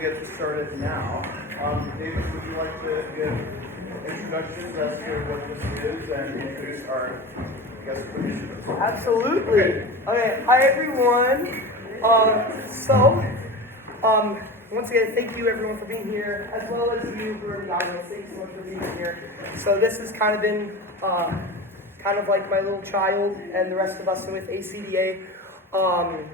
Get started now. David, would you like to give introductions as to what this is and introduce our guest participants? Absolutely. Okay. Hi everyone. Once again, thank you everyone for being here, as well as you who are in the audience. Thank you so much for being here. So this has kind of been kind of like my little child and the rest of us with ACDA.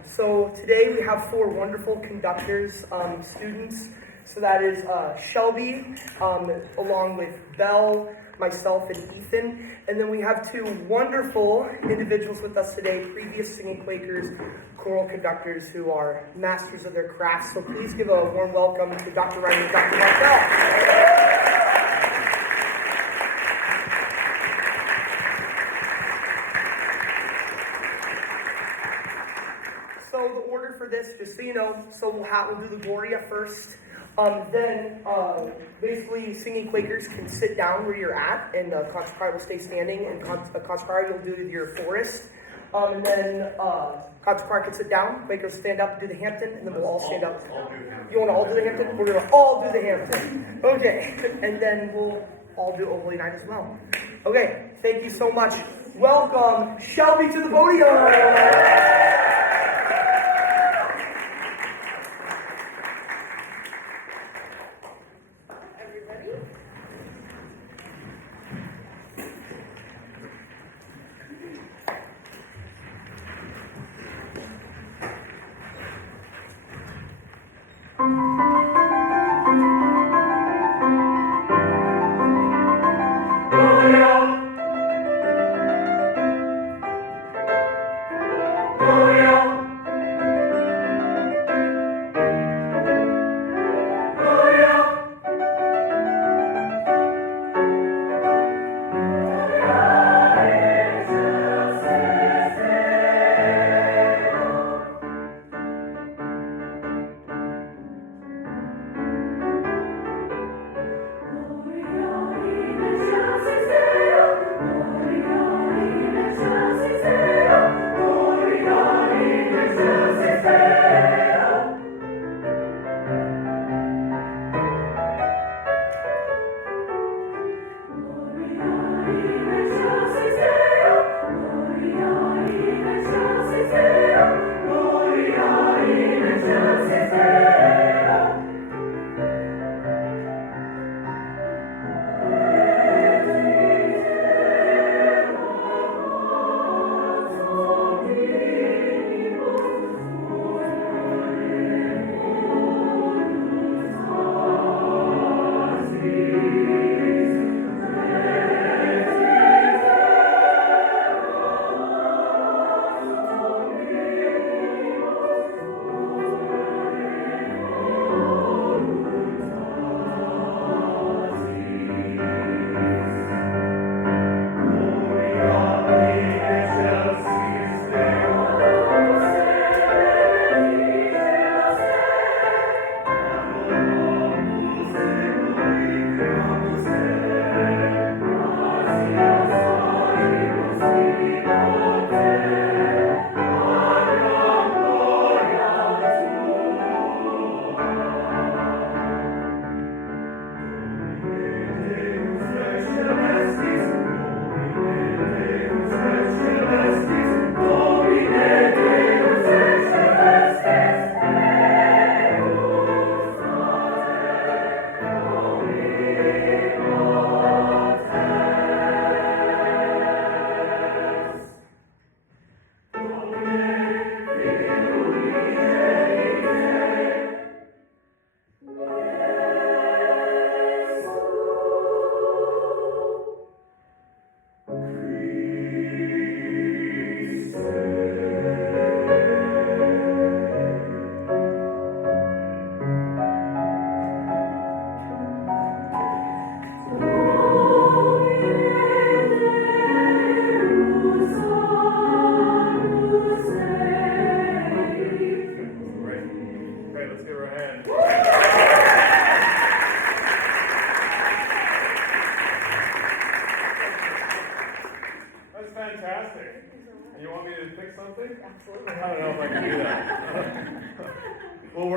So today we have 4 wonderful conductors, students. So that is Shelby, along with Belle, myself, and Ethan. And then we have 2 wonderful individuals with us today, previous singing Quakers, choral conductors who are masters of their craft. So please give a warm welcome to Dr. Riney and Dr. Bartel. So the order for this, just so you know, so we'll do the Gloria first. Then basically singing Quakers can sit down where you're at, and concert choir will stay standing, and concert choir you'll do your Forest. And then concert choir can sit down, Quakers stand up, do the Hampton, and then we'll all stand up. You want to all do the Hampton? We're going to all do the Hampton. Okay, and then we'll all do O Holy Night as well. Okay, thank you so much. Welcome Shelby to the podium. Oh,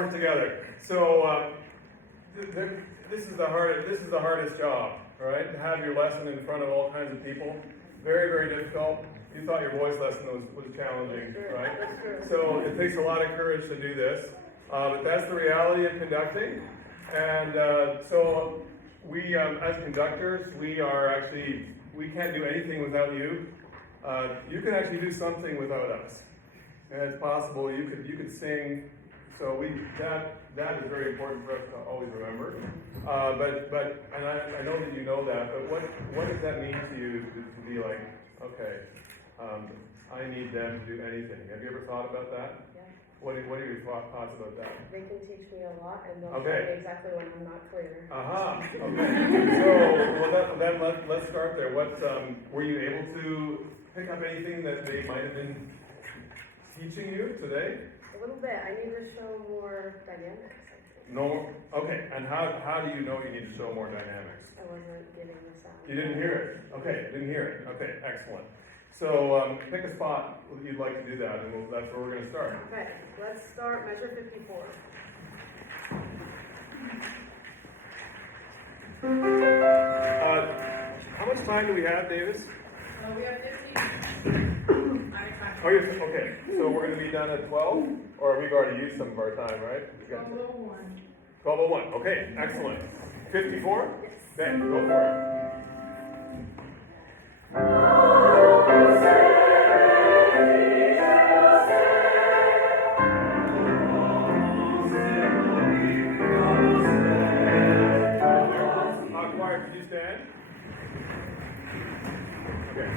work together. So this is the hardest job, right? To have your lesson in front of all kinds of people, very, very difficult. You thought your voice lesson was challenging, right? So it takes a lot of courage to do this, but that's the reality of conducting. And so we, as conductors, we can't do anything without you. You can actually do something without us, and it's possible. You could sing. So that is very important for us to always remember. But I know that you know that. But what does that mean to you to be like, okay, I need them to do anything? Have you ever thought about that? Yeah. What are your thoughts about that? They can teach me a lot, and they'll Okay. tell me exactly when I'm not clear. Okay. So, well, then let's start there. What were you able to pick up anything that they might have been teaching you today? A little bit. I need to show more dynamics, I think. No. Okay. And how do you know you need to show more dynamics? I wasn't getting the sound. You didn't hear it. Okay. Didn't hear it. Okay. Excellent. So pick a spot you'd like to do that, and that's where we're going to start. Okay, let's start measure 54. How much time do we have, Davis? We have 15. Oh, yes. Okay. So we're going to be done at 12, or we've already used some of our time, right? 12:01. 12:01. Okay. Excellent. 54. Okay. Go for it. Choir, could you stand? Okay.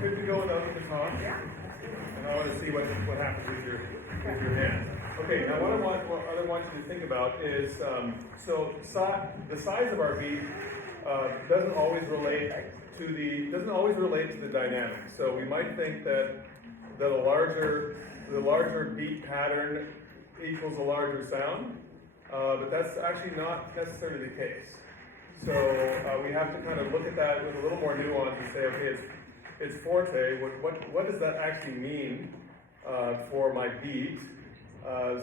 Could we go without the song? Yeah. And I want to see what happens with your hand. Okay. Now, what I want you to think about is the size of our beat doesn't always relate to the dynamics. So we might think that the larger beat pattern equals a larger sound, but that's actually not necessarily the case. So we have to kind of look at that with a little more nuance and say, okay, it's forte. What does that actually mean for my beat?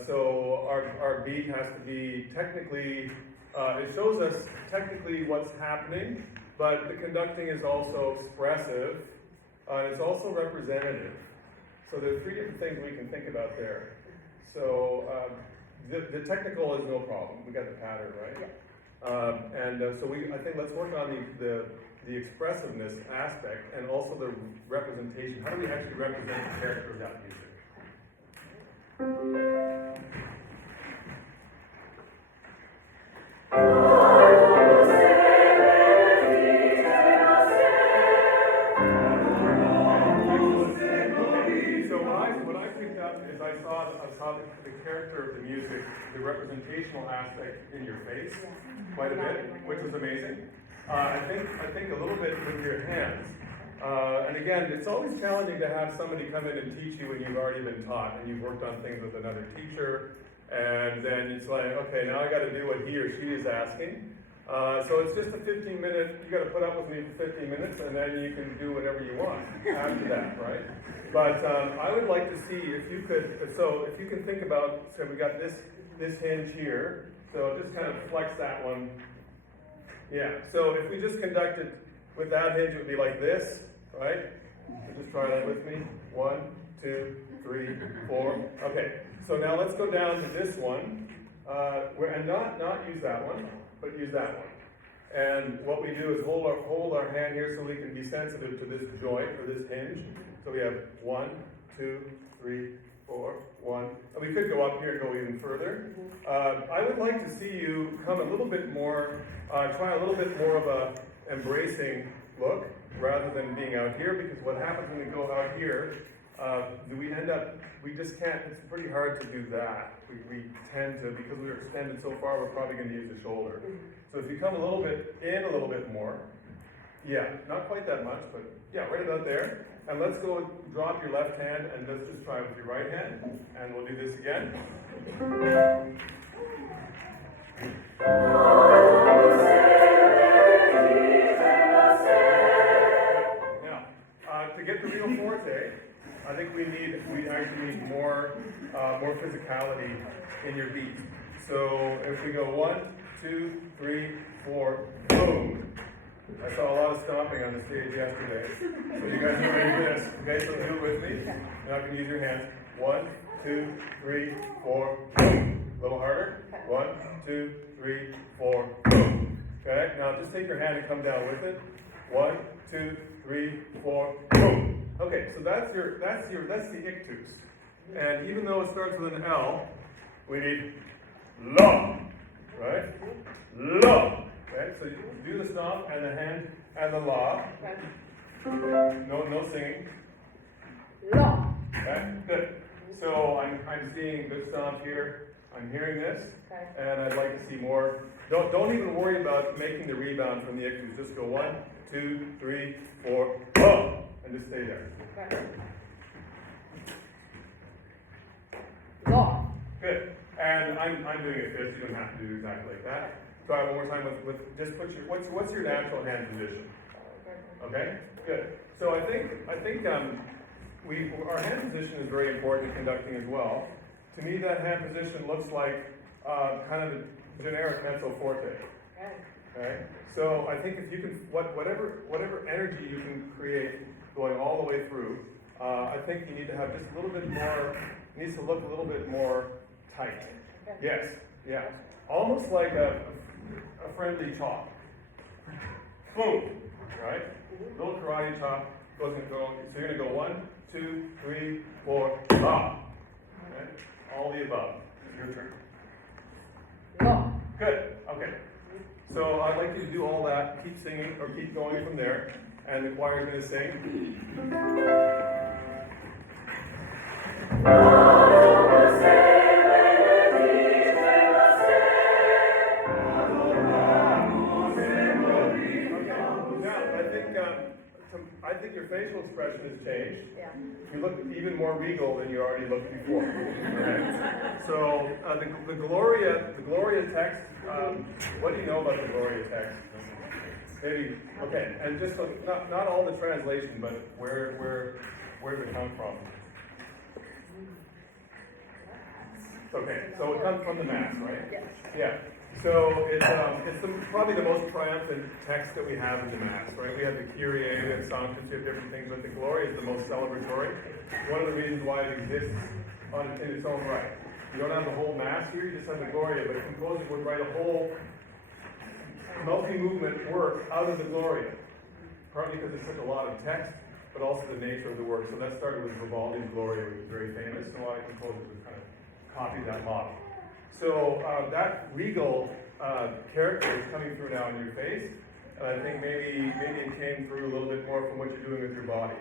So our beat has to be technically. It shows us technically what's happening, but the conducting is also expressive. It's also representative. So there's three different things we can think about there. So the technical is no problem. We got the pattern, right? Yeah. So I think let's work on the expressiveness aspect and also the representation. How do we actually represent the character of that music? I saw the character of the music, the representational aspect in your face quite a bit, which is amazing. I think a little bit with your hands. And again, it's always challenging to have somebody come in and teach you when you've already been taught and you've worked on things with another teacher, and then it's like, okay, now I got to do what he or she is asking. So it's just a 15-minute, you got to put up with me for 15 minutes, and then you can do whatever you want after that, right? But I would like to see if you can think about, so we got this hinge here, so just kind of flex that one. Yeah, so if we just conducted with that hinge, it would be like this, right? So just try that with me. 1, 2, 3, 4. Okay, so now let's go down to this one, and not use that one, but use that one. And what we do is hold our hand here so we can be sensitive to this joint or this hinge. So we have 1, 2, 3, 4, 1. And we could go up here and go even further. I would like to see you come a little bit more, try a little bit more of a embracing look rather than being out here, because what happens when we go out here, we just can't, it's pretty hard to do that. We tend to, because we're extended so far, we're probably going to use the shoulder. So if you come a little bit in, a little bit more, yeah, not quite that much, but yeah, right about there. And let's go drop your left hand and let's just try with your right hand. And we'll do this again. Now, to get the real forte, I think we actually need more physicality in your beat. So if we go 1, 2, 3, 4, boom. I saw a lot of stomping on the stage yesterday. So you guys are ready for this. Okay, so do it with me. Now you can use your hands. 1, 2, 3, 4, boom. A little harder. 1, 2, 3, 4, boom. Okay, now just take your hand and come down with it. 1, 2, 3, 4, boom. Okay, so that's the ictus. And even though it starts with an L, we need la, right? La. Okay, so you do the stomp and the hand and the la. No singing. La. Okay, good. So I'm seeing good stomp here. I'm hearing this, and I'd like to see more. Don't even worry about making the rebound from the ictus. Just go 1, 2, 3, 4, la, and just stay there. La. Good. And I'm doing it fifth. You don't have to do exactly like that. Try one more time with just put your what's your natural hand position? Okay. Good. So I think our hand position is very important in conducting as well. To me, that hand position looks like kind of a generic mezzo forte. Okay. So I think if you can whatever energy you can create going all the way through, I think you need to have just a little bit more. It needs to look a little bit more tight. Yes. Yeah. Almost like a friendly chop. Boom. Right? Little karate chop goes and go. So you're gonna go 1, 2, 3, 4, ah. Okay? All the above. Your turn. La. Good. Okay. So I'd like you to do all that. Keep singing or keep going from there. And the choir is gonna sing. I think your facial expression has changed. Yeah. You look even more regal than you already looked before. Right? So the Gloria text. What do you know about the Gloria text? Maybe okay, and just not all the translation, but where did it come from? Okay, so it comes from the Mass, right? Yes. Yeah. So it's probably the most triumphant text that we have in the Mass, right? We have the Kyrie, we have Sanctus, we have different things, but the Gloria is the most celebratory. One of the reasons why it exists in its own right. You don't have the whole Mass here, you just have the Gloria, but a composer would write a whole multi-movement work out of the Gloria, partly because it's such a lot of text, but also the nature of the work. So that started with Vivaldi's Gloria, which was very famous, and a lot of composers would kind of copy that model. So that regal character is coming through now in your face, and I think maybe it came through a little bit more from what you're doing with your body.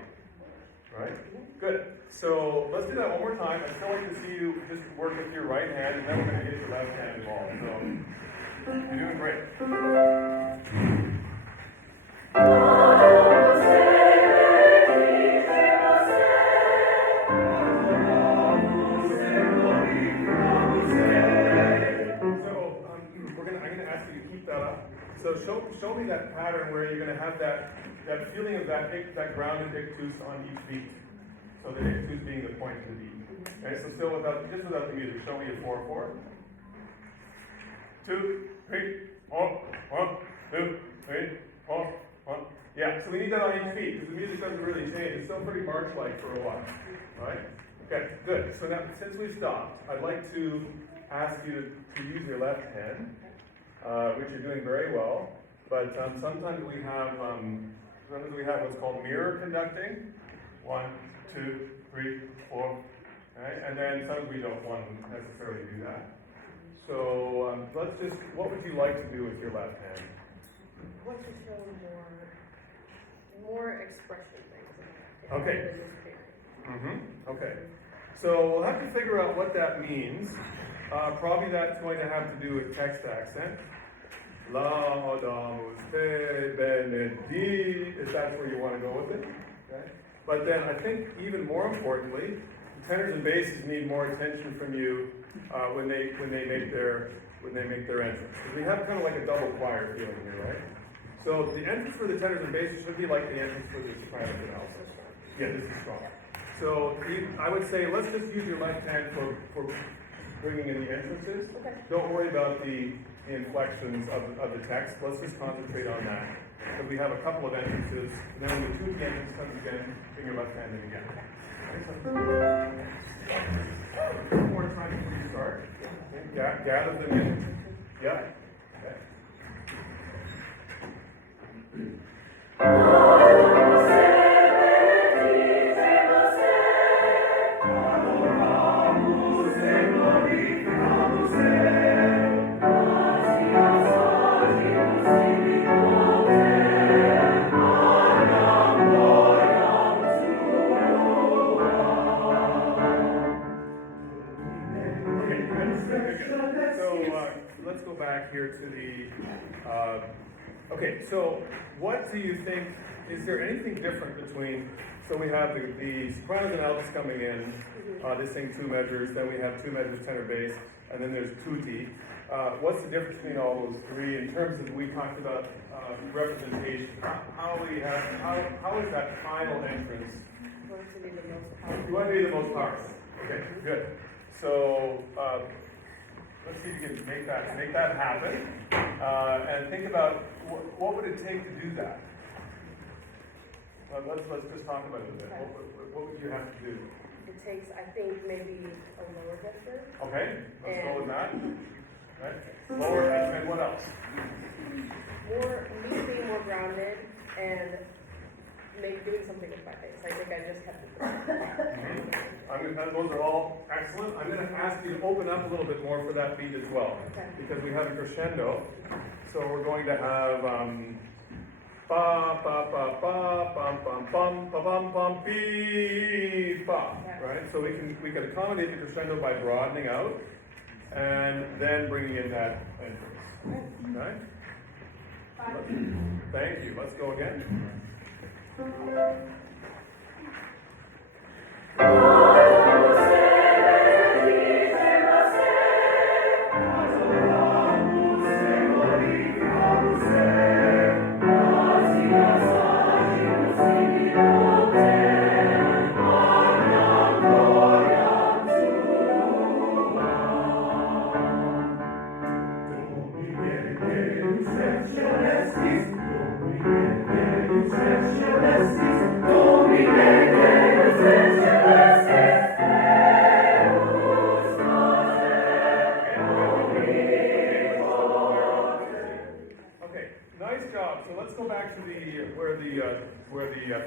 Right? Good. So let's do that one more time. I'd still like to see you just work with your right hand, and then we're going to get your left hand involved. So you're doing great. So show me that pattern where you're going to have that feeling of that grounded ictus on each beat. So the ictus being the point of the beat. Okay, so still without the music, show me a 4/4. 2, 3, 4, 1, 2, 3, 4, 1. Yeah, so we need that on each beat because the music doesn't really change. It's still pretty march-like for a while. Right? Okay, good. So now since we've stopped, I'd like to ask you to use your left hand. Which you're doing very well, but sometimes we have what's called mirror conducting. 1, 2, 3, 4, okay? And then sometimes we don't want to necessarily do that. So what would you like to do with your left hand? I want to show more expression things. Okay. Okay. So we'll have to figure out what that means. Probably that's going to have to do with text accent. Laudamus te benedicti, if that's where you want to go with it. Okay? But then I think even more importantly, the tenors and basses need more attention from you when they make their entrance. Because we have kind of like a double choir feeling here, right? So the entrance for the tenors and basses should be like the entrance for the sopranos and altos. Yeah, this is strong. So I would say let's just use your left hand for bringing in the entrances. Okay. Don't worry about the inflections of the text. Let's just concentrate on that. So we have a couple of entrances, and then when the two entrance comes again, bring your left hand in again. One more time before you start. Okay. Gather them in. Yeah. Okay. Let's go back here to the, okay, so what do you think, is there anything different between, so we have the sopranos and altos coming in, they sing two measures, then we have two measures tenor bass, and then there's tutti. What's the difference between all those three in terms of, we talked about representation, how is that final entrance? You want to be the most powerful. Okay, good. So, let's see if you can make that happen, and think about what would it take to do that. Well, let's just talk about it a bit. What would you have to do? It takes, I think, maybe a lower gesture. Okay, let's go with that. Right. Lower, and what else? Me being more grounded and maybe doing something with my face. I think I just kept it. Those are all excellent. I'm going to ask you to open up a little bit more for that beat as well, Okay. because we have a crescendo. So we're going to have ba ba ba ba bum bum bum ba bum bum beep ba. Right. So we can accommodate the crescendo by broadening out and then bringing in that entrance. Right. Thank you. Let's go again.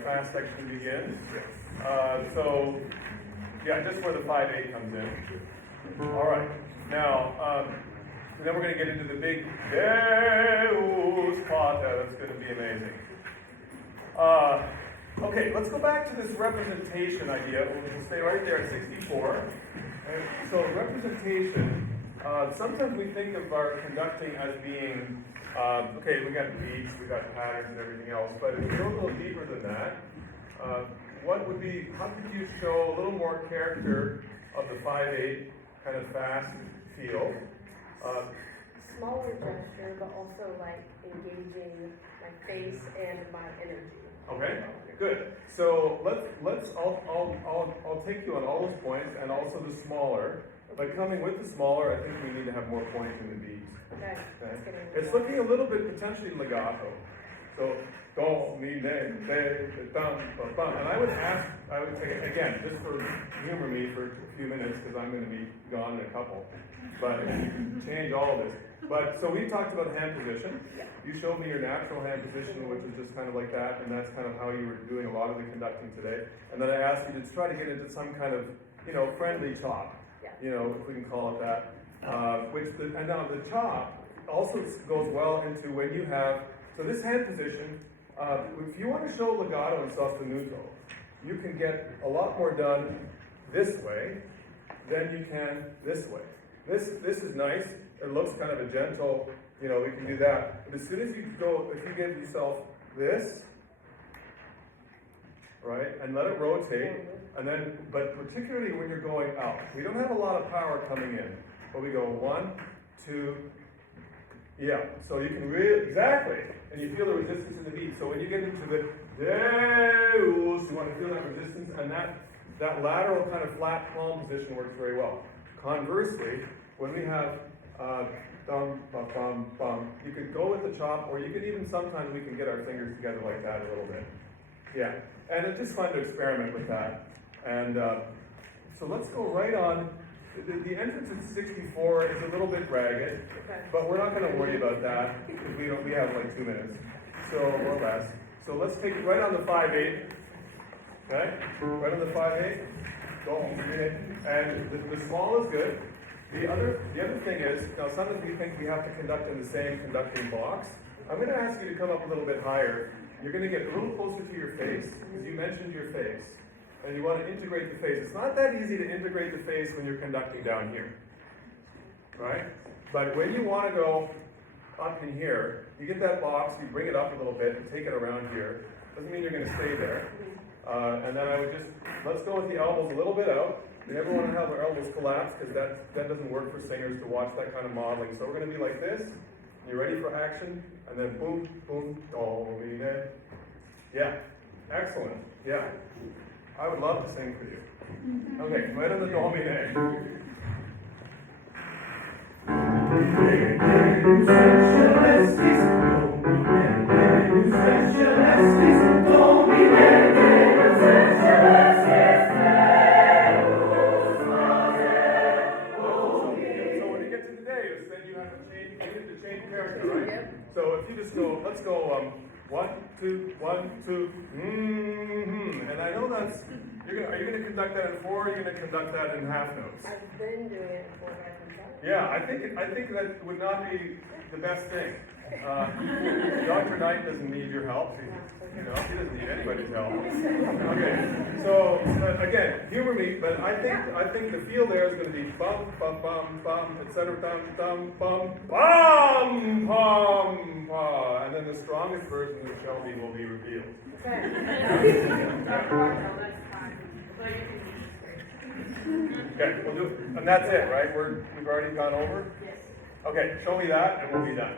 Fast section begins. So, yeah, just where the 5/8 comes in. All right. Now, then we're going to get into the big Deus Pater. That's going to be amazing. Okay, let's go back to this representation idea. We'll stay right there at 64. And so, representation. Sometimes we think of our conducting as being okay, we got beats, we got patterns and everything else, but if you go a little deeper than that, how could you show a little more character of the 5/8 kind of fast feel? Smaller gesture, but also like engaging my face and my energy. Okay, good. So I'll take you on all those points and also the smaller. But coming with the smaller, I think we need to have more points in the beat. Okay. It's looking a little bit potentially legato. So, do, mi, ne, de, dum, bum, bum. And I would say, again, just for humor me for a few minutes, because I'm going to be gone in a couple, but change all of this. But, so we talked about hand position. You showed me your natural hand position, which is just kind of like that, and that's kind of how you were doing a lot of the conducting today. And then I asked you to try to get into some kind of, friendly chop. If we can call it that. And now the chop also goes well into when you have, so this hand position, if you want to show legato and sostenuto, you can get a lot more done this way than you can this way. This is nice, it looks kind of a gentle, we can do that. But as soon as if you give yourself this, right, and let it rotate, and then, but particularly when you're going out, we don't have a lot of power coming in, but we go 1, 2, yeah, so you can really, exactly, and you feel the resistance in the beat. So when you get into the Deus, you want to feel that resistance, and that lateral kind of flat palm position works very well. Conversely, when we have thumb, bum, bum, bum, you could go with the chop, or you could even sometimes we can get our fingers together like that a little bit. Yeah, and it's just fun to experiment with that. And so let's go right on. The entrance at 64 is a little bit ragged, but we're not going to worry about that because we have like 2 minutes, so or less. So let's take it right on the 5/8. Okay, right on the 5/8. Go home. And the small is good. The other thing is, now some of you think we have to conduct in the same conducting box. I'm going to ask you to come up a little bit higher. You're going to get a little closer to your face because you mentioned your face. And you want to integrate the face. It's not that easy to integrate the face when you're conducting down here, right? But when you want to go up in here, you get that box, you bring it up a little bit and take it around here. Doesn't mean you're going to stay there. And then I would just, let's go with the elbows a little bit out. You never want to have our elbows collapse because that doesn't work for singers to watch that kind of modeling. So we're going to be like this. You ready for action? And then boom, boom, do, mi, re. Yeah, excellent. Yeah. I would love to sing for you. Okay, right on the do, mi, re. So when you get to the days, then you have to change character, right? So if you just go, let's go 1, 2, 1, 2, and I know that's, are you going to conduct that in 4, or are you going to conduct that in half notes? I've been doing it for my conductor. Yeah, I think that would not be the best thing. Dr. Knight doesn't need your help. He doesn't need anybody's help. Okay, so again, humor me, but I think the feel there is going to be bum, bum, bum, bum, etc. Dum, dum, bum, bum, bum, bum, and then the strongest version of Shelby will be revealed. Okay, we'll do it, and that's it, right? We've already gone over. Yes. Okay, show me that, and we'll be done.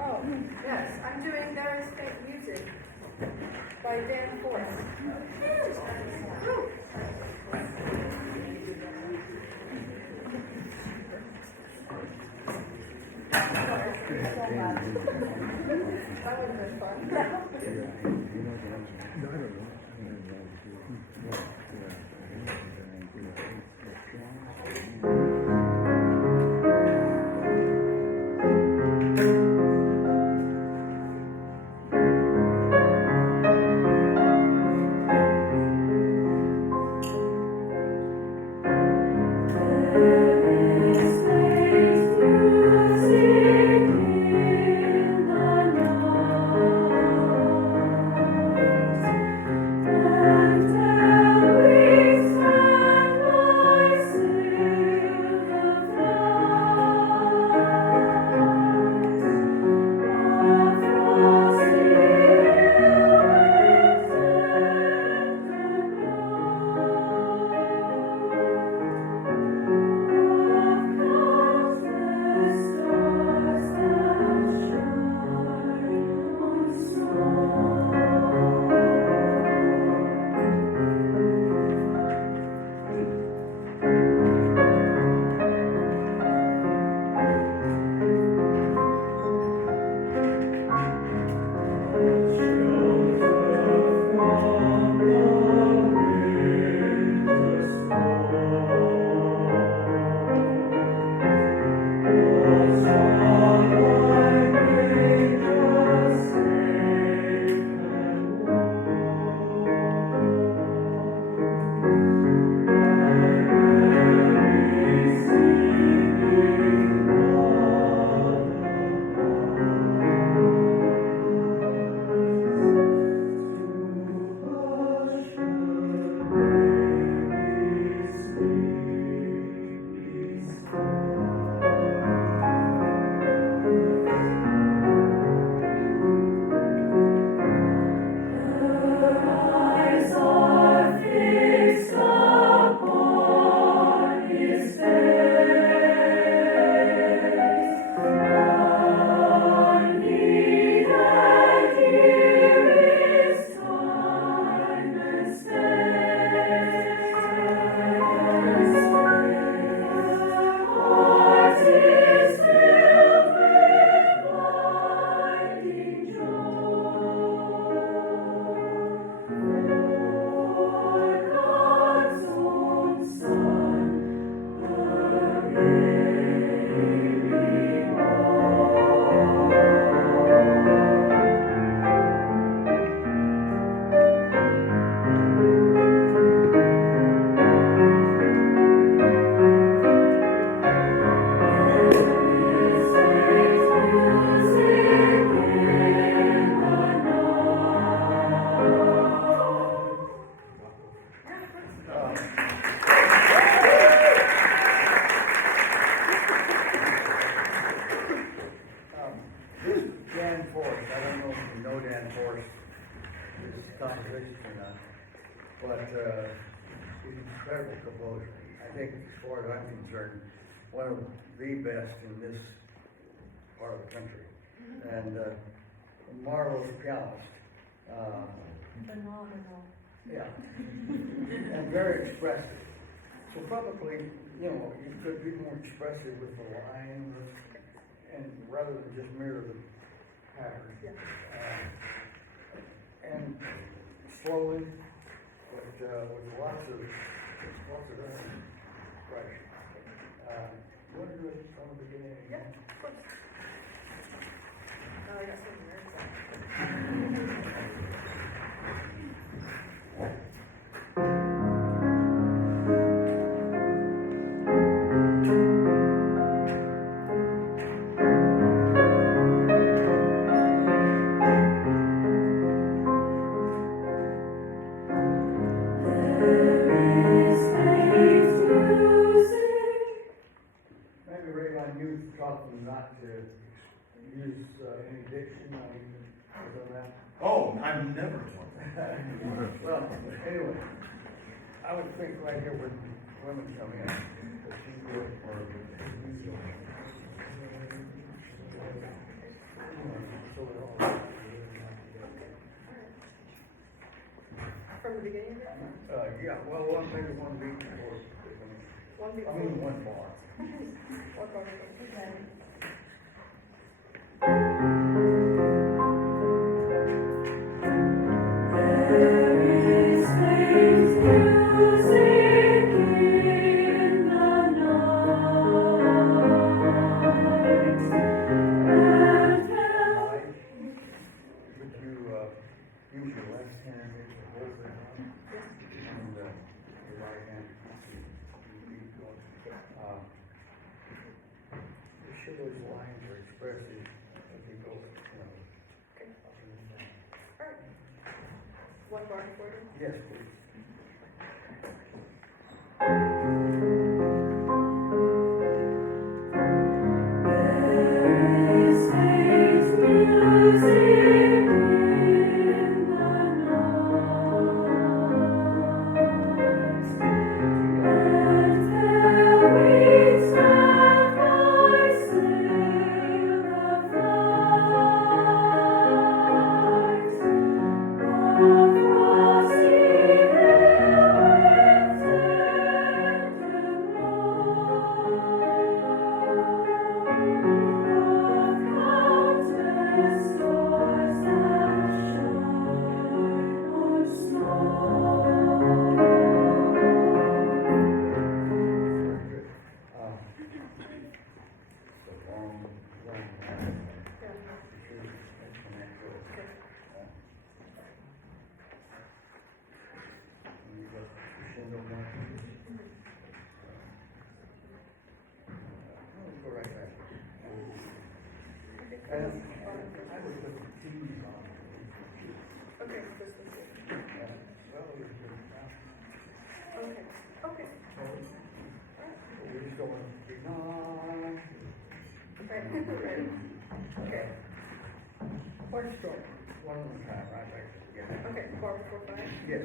Oh, yes, I'm doing There Is Fake Music by Dan Forrest. That would have been fun. And but he's an incredible composer. I think, as far as I'm concerned, one of the best in this part of the country. And a marvelous pianist. Phenomenal. Yeah. And very expressive. So probably, you could be more expressive with the lines and rather than just mirror the pattern. And slowly, but with lots of expression. You want to do it from the beginning? Yeah, of course. I got something there. Maybe Ray, on you taught them not to use any diction on that. Oh, I'm never one. Well, anyway, I would think right here when women come in, that she would, or From the beginning? yeah, well, maybe one beat or, One beat. I mean, one bar. One bar. Okay. Use your left hand to hold it on, and your right hand to keep going. Make sure those lines are expressive as you go, up and down. Alright. One bar for you? Yes, please. Okay, this is it. Okay, okay. We just don't want to be non. Right. Okay. One stroke, one at a time, right back to the beginning. Okay, 4, 4, 5. Yes.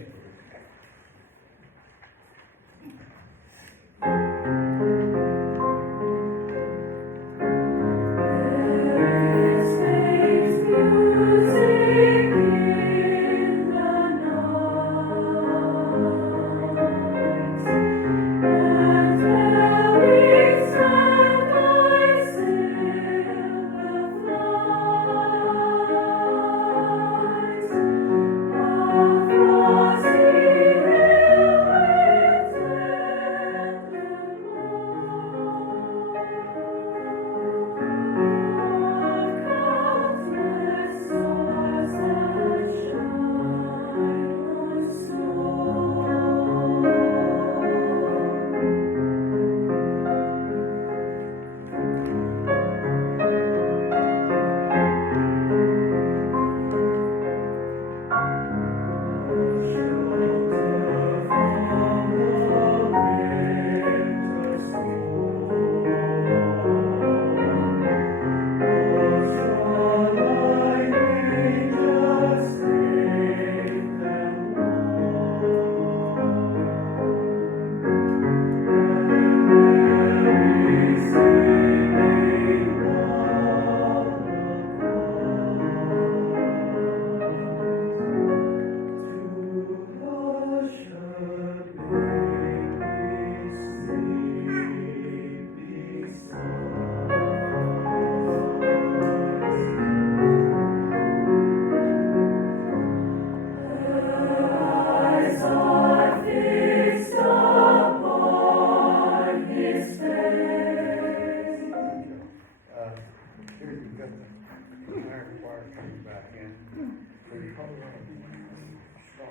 Cross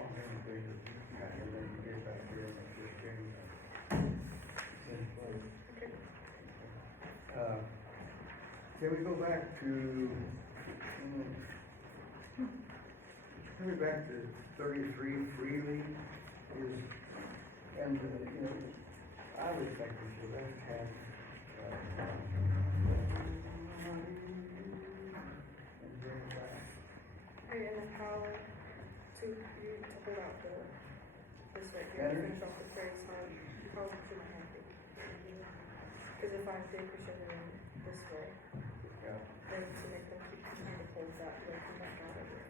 And then you get back here and just change in place. Can we go back to, back to 33 freely is, and, I would think we should have had, and bring it back. Right, and then how to hold out this right here, Better? finish off the very side, how should I have it? Because if I think we should have this way, Yeah. then to make them keep trying to hold that, like, come back out of it.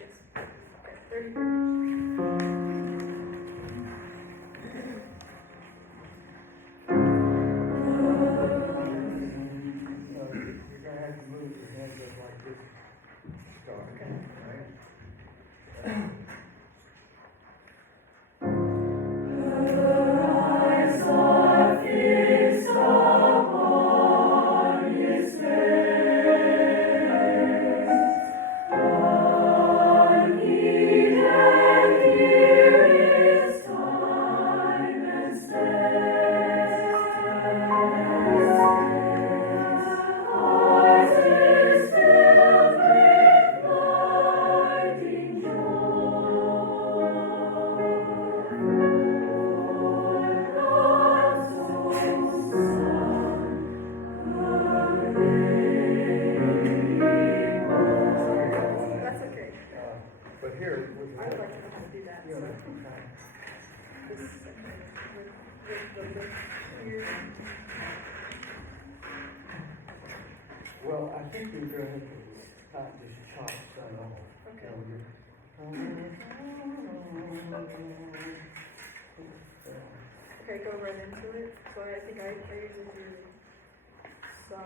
Yes, okay, 30. You're gonna have to move your hands up like this, start, right? That's okay. But here, with I would like to know how to do that, you so know, this section with the lift here. well, I think we're gonna have to not just chop some off. Okay. Okay, go right into it. So I think I usually do some.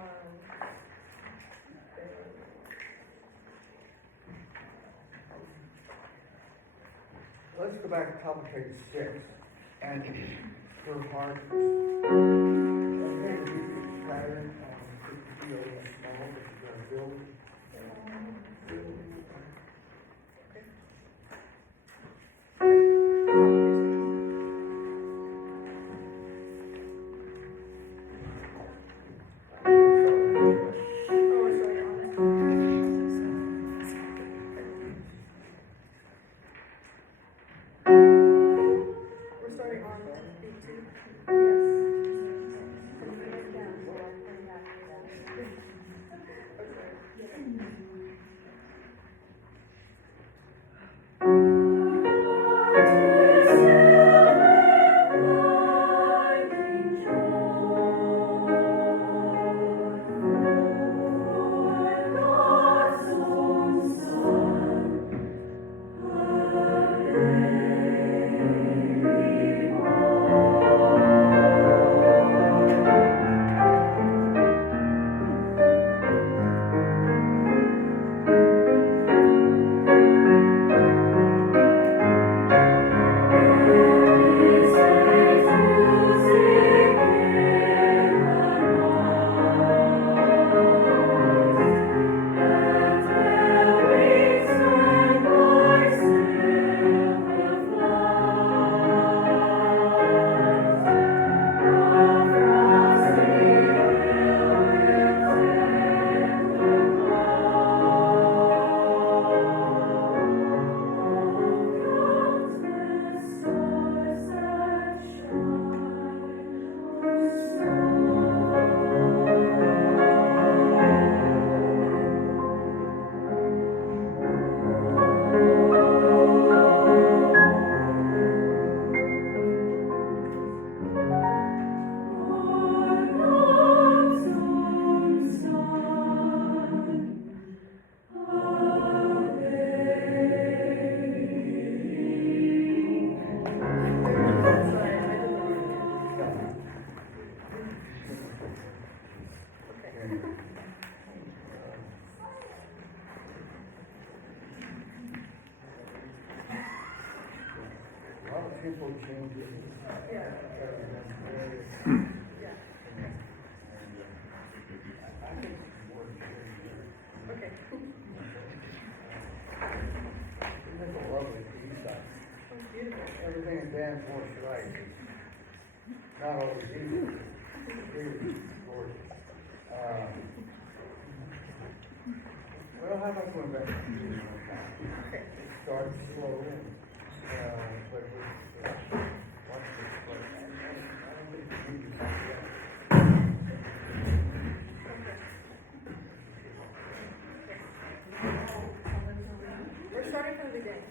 Let's go back to complicated 6 and for hard. Okay, we pattern, small, but you're gonna build. We're starting on beat 2. A lot of tempo changes. Yeah. I think it's more change there. everything a dance horse likes is not always easy. It's really gorgeous. Well, how about going back to the music one time? Start slow in. But watch this. I don't think the music is yet. We're starting from the beginning.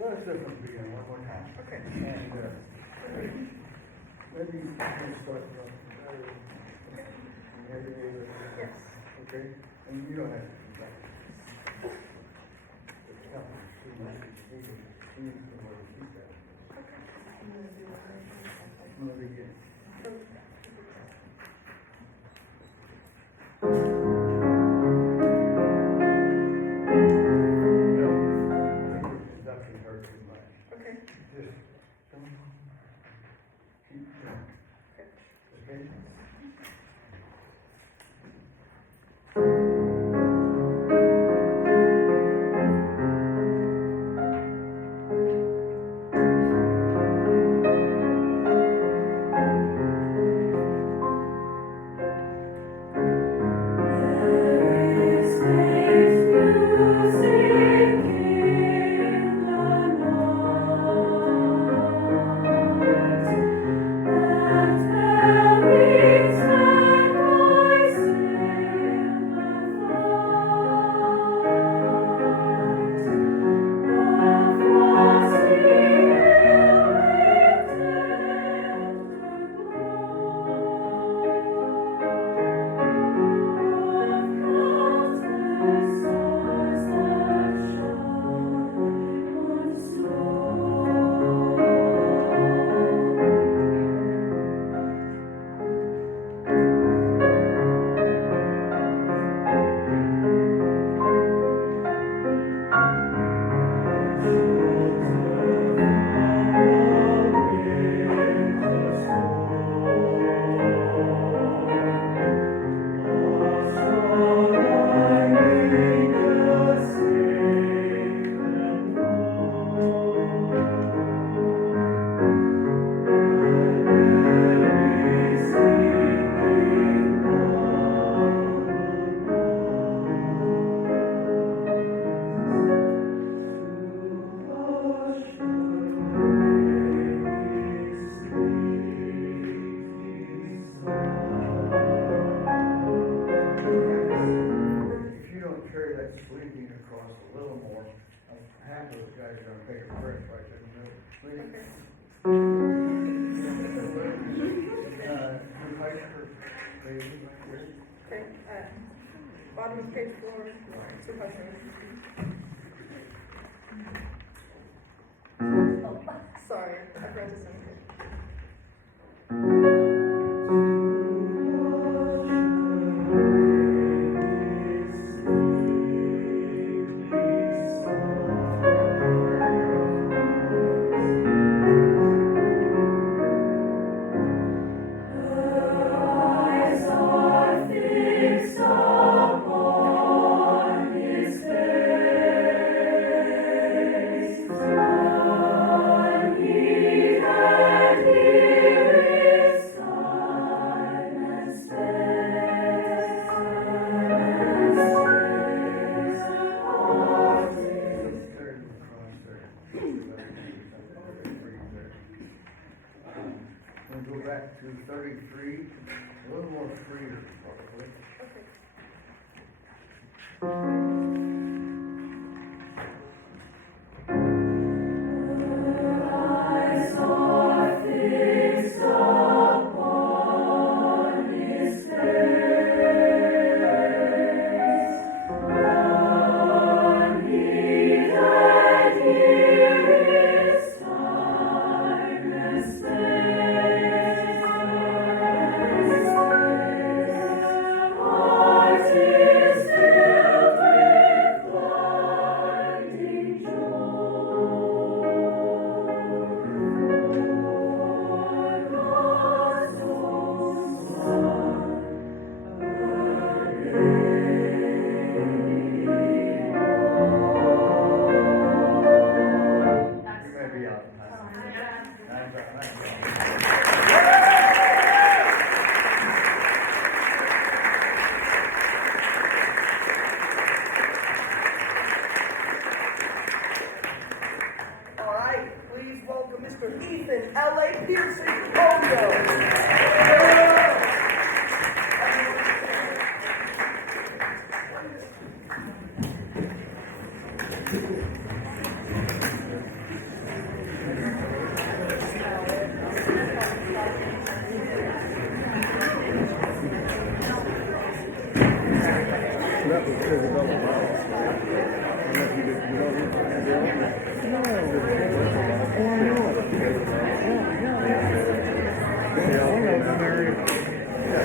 Well, it's different begin one more time. Okay. And maybe you can start from Yes. okay? And you don't have to do that. It's not too much. You can choose the way to keep that. From the beginning. Okay. Just don't keep going. Okay? Okay, bottom of page 4, 2 questions. Oh, sorry, I forgot to send it. to 33, a little more freer, probably. Okay. You may be out. Time's up. All right, please welcome Mr. Ethan L.A. Pearson Congo.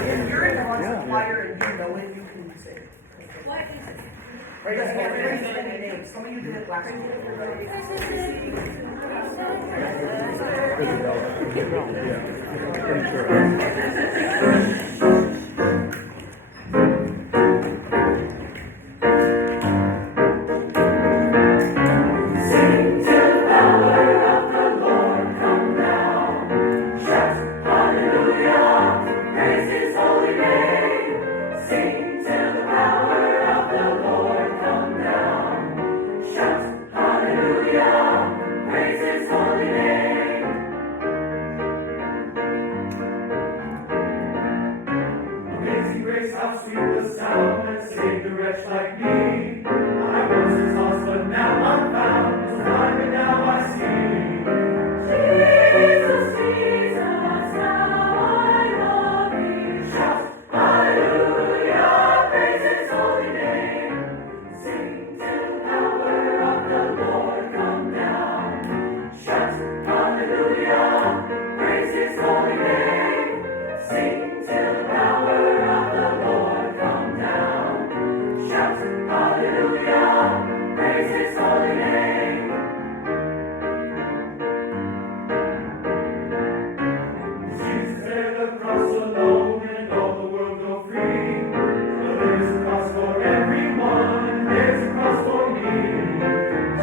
If you're in the choir and you know it, you can sing. Right, that's what we're saying your name. Some of you did it last Amazing grace, how sweet the sound that saved a wretch like me. I was lost, but now I'm found. So find me now I see. Jesus, Jesus, how I love thee. Shout hallelujah, praise His holy name. Sing till the power of the Lord come down. Shout hallelujah, praise His holy name. Sing till the power of the Lord come down. Shout hallelujah, praise His holy name. Jesus there the cross alone, and all the world go free. So there's a cross for everyone, and there's a cross for me.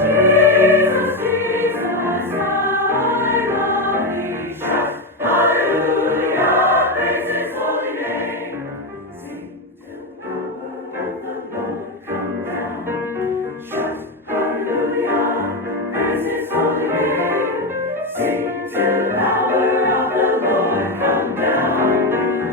Jesus, Jesus, how I love thee. Shout hallelujah, praise His holy name. Sing till the power of the Lord come down. Shout hallelujah, praise His holy name. Sing till the power of the Lord come down.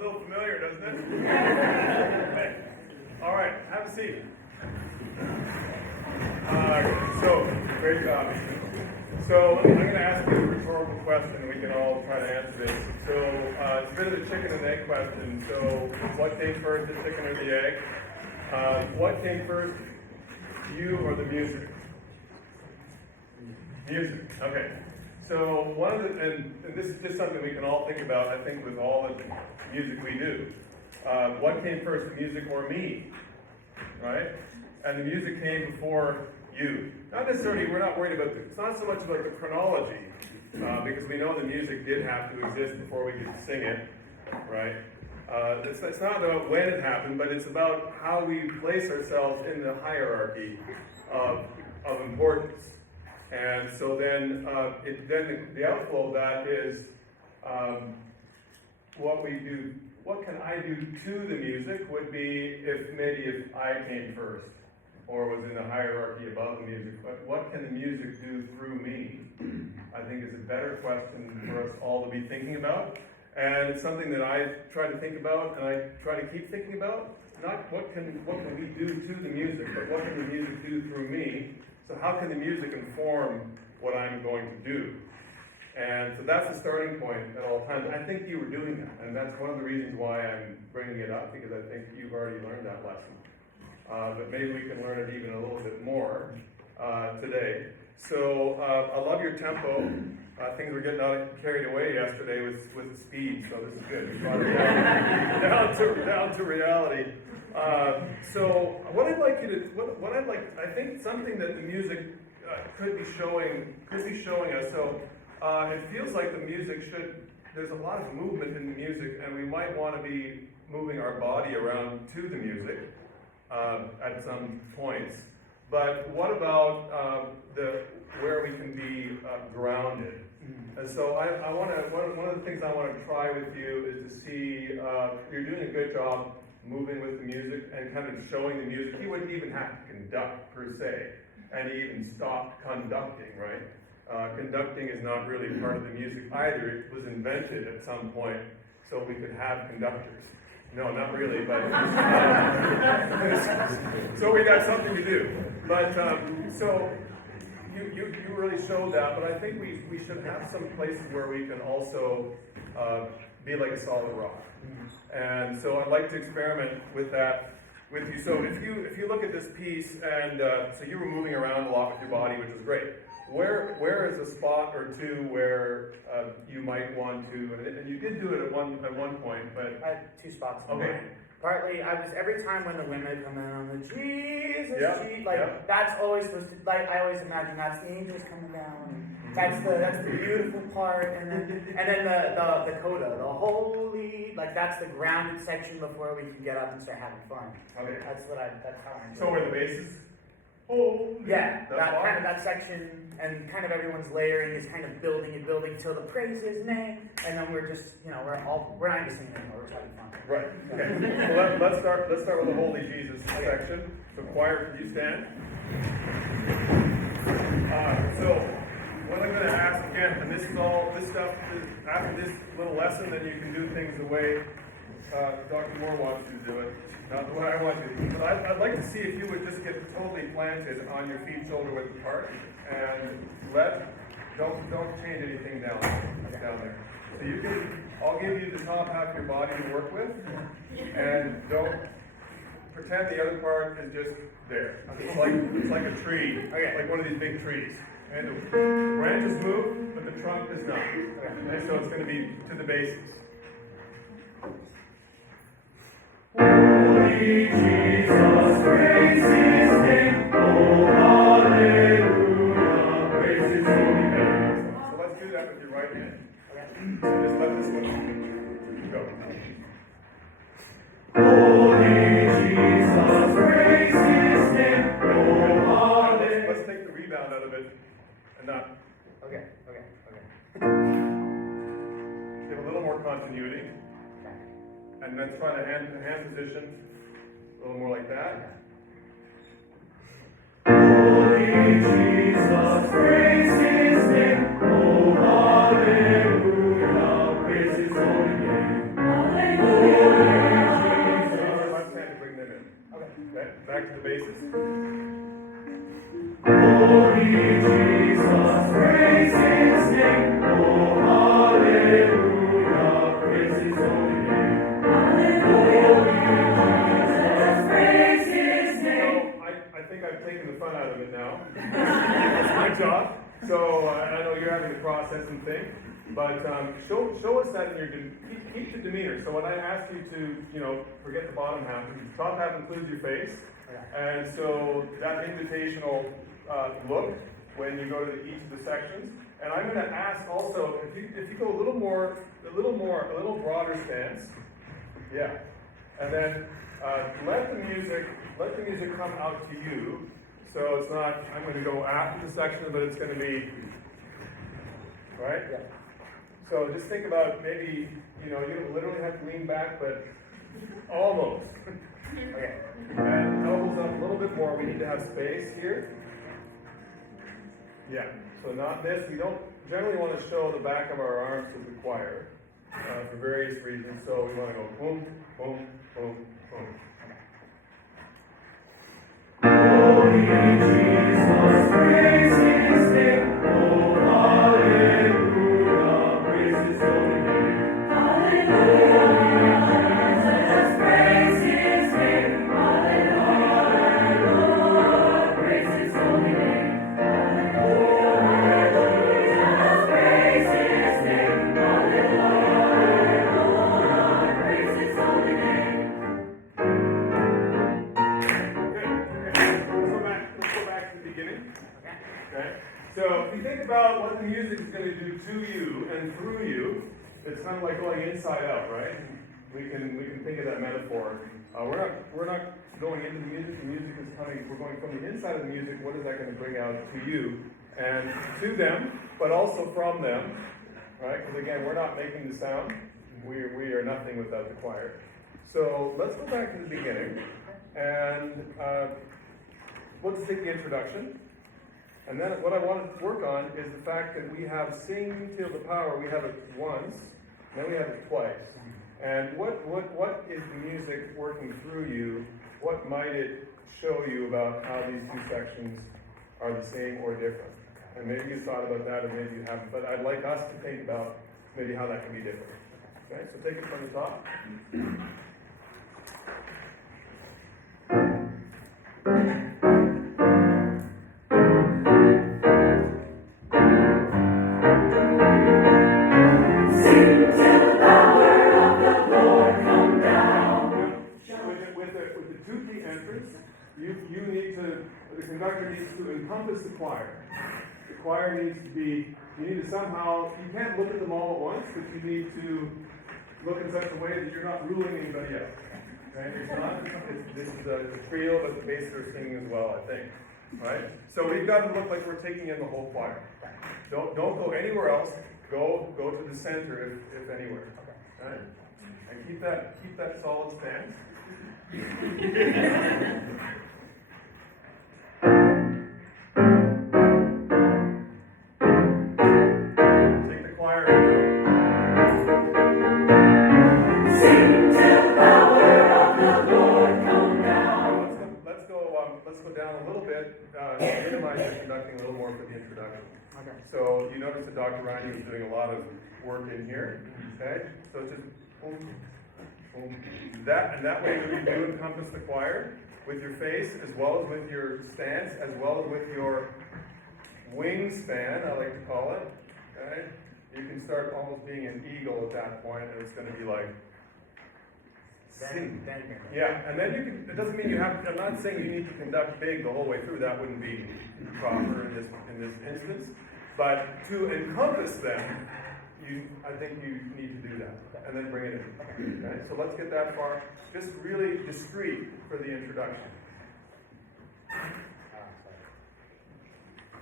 a little familiar, doesn't it? All right, have a seat. So, great job. So, I'm going to ask you a rhetorical question, and we can all try to answer this. So, it's a bit of a chicken and egg question. So, what came first, the chicken or the egg? What came first, you or the music? Music, okay. So one of the, and this is just something we can all think about, I think, with all the music we do. What came first, the music or me? Right? And the music came before you. Not necessarily, we're not worried about, it's not so much about the chronology, because we know the music did have to exist before we could sing it, right? It's not about when it happened, but it's about how we place ourselves in the hierarchy of importance. And so then, the outflow of that is what we do. What can I do to the music would be if I came first, or was in the hierarchy above the music. But what can the music do through me? I think is a better question for us all to be thinking about. And it's something that I try to think about, and I try to keep thinking about. Not what can we do to the music, but what can the music do through me? So how can the music inform what I'm going to do? And so that's the starting point at all times. I think you were doing that, and that's one of the reasons why I'm bringing it up, because I think you've already learned that lesson. But maybe we can learn it even a little bit more today. So I love your tempo. Things were getting carried away yesterday with the speed, so this is good. We brought it down to reality. So what I'd like you to, I think something that the music could be showing us. So it feels like the music there's a lot of movement in the music, and we might want to be moving our body around to the music at some points. But what about where we can be grounded? And so one of the things I want to try with you is to see, you're doing a good job moving with the music and kind of showing the music. He wouldn't even have to conduct per se, and he even stopped conducting, right? Conducting is not really part of the music either. It was invented at some point so we could have conductors. No, not really, but so we got something to do. But so you really showed that, but I think we should have some places where we can also be like a solid rock. And so I'd like to experiment with that with you. So if you look at this piece, and so you were moving around a lot with your body, which is great. Where is a spot or two where you might want to, and you did do it at one point, but I had 2 spots. Okay. Partly, every time when the women come in on the Jesus, Yeah. that's always supposed to, I always imagine that's the angels coming down. That's the beautiful part, and then the coda, the holy, that's the grounded section before we can get up and start having fun. Okay. That's how I enjoy So where the bass is? Oh, yeah, that's that fine. kind of that section, and kind of everyone's layering is kind of building till the praise His name, and then we're just, we're not even singing anymore, we're just having fun. Right. Okay. Well, let's start with the Holy Jesus section. So choir, can you stand? So what I'm going to ask again, and this stuff is after this little lesson, then you can do things the way Dr. Moore wants you to do it, not the way I want you to. But I'd like to see if you would just get totally planted on your feet shoulder width apart, and don't change anything down there. So I'll give you the top half of your body to work with, and don't pretend the other part is just there. It's like a tree, like one of these big trees. And the branches move, but the trunk does not. And so it's going to be to the basics. Holy Jesus, praise His name. Oh, hallelujah, praise His holy name. So let's do that with your right hand. Just let this one go. Holy Jesus, praise His name. Oh, hallelujah. Let's take the rebound out of it and not Okay. give a little more continuity. And then try the hand position a little more like that. Holy Jesus, praise His name. Oh, hallelujah, praise His holy name. Hallelujah. I've taken the fun out of it now. It's my job. So I know you're having to process and think, but show us that in your keep the demeanor. So when I ask you to, forget the bottom half, the top half includes your face, and so that invitational look when you go to each of the sections. And I'm going to ask also if you go a little broader stance, yeah, and then let the music come out to you. So it's not, I'm going to go after the section, but it's going to be, right? Yeah. So just think about maybe, you don't literally have to lean back, but almost. Okay. And elbows up a little bit more. We need to have space here. Yeah. So not this. We don't generally want to show the back of our arms to the choir for various reasons. So we want to go boom, boom, boom, boom. Holy Jesus, praise His name. Oh, hallelujah, praise His holy name. Hallelujah, Jesus, praise His name. Hallelujah, praise His holy name. Hallelujah, Jesus, praise His name. Hallelujah, praise His holy name. Okay? So if you think about what the music is going to do to you and through you, it's kind of like going inside out, right? We can think of that metaphor. We're not going into the music. The music is coming. We're going from the inside of the music. What is that going to bring out to you and to them, but also from them, right? Because again, we're not making the sound. We are nothing without the choir. So let's go back to the beginning, and we'll just take the introduction. And then what I want to work on is the fact that we have sing till the power. We have it once, then we have it twice. And what is the music working through you? What might it show you about how these two sections are the same or different? And maybe you thought about that, or maybe you haven't. But I'd like us to think about maybe how that can be different. Okay, so take it from the top. The conductor needs to encompass the choir. The choir needs to be, you need to somehow, you can't look at them all at once, but you need to look in such a way that you're not ruling anybody out. Okay? This is a trio, but the bass are singing as well, I think. Right? So we've got to look like we're taking in the whole choir. Don't go anywhere else. Go to the center if anywhere. Right? And keep that solid stance. Take the choir in. Sing till the power of the Lord come down. Let's go down a little bit. Minimize your conducting a little more for the introduction. Okay. So you notice that Dr. Riney was doing a lot of work in here. Okay? So just boom, boom. That way when you do encompass the choir with your face as well as with your stance, as well as with your wingspan, I like to call it. Okay? You can start almost being an eagle at that point, and it's going to be like sing. Yeah, and then you can, it doesn't mean you have, I'm not saying you need to conduct big the whole way through, that wouldn't be proper in this instance, but to encompass them, I think you need to do that, and then bring it in. Okay, so let's get that far, just really discreet for the introduction.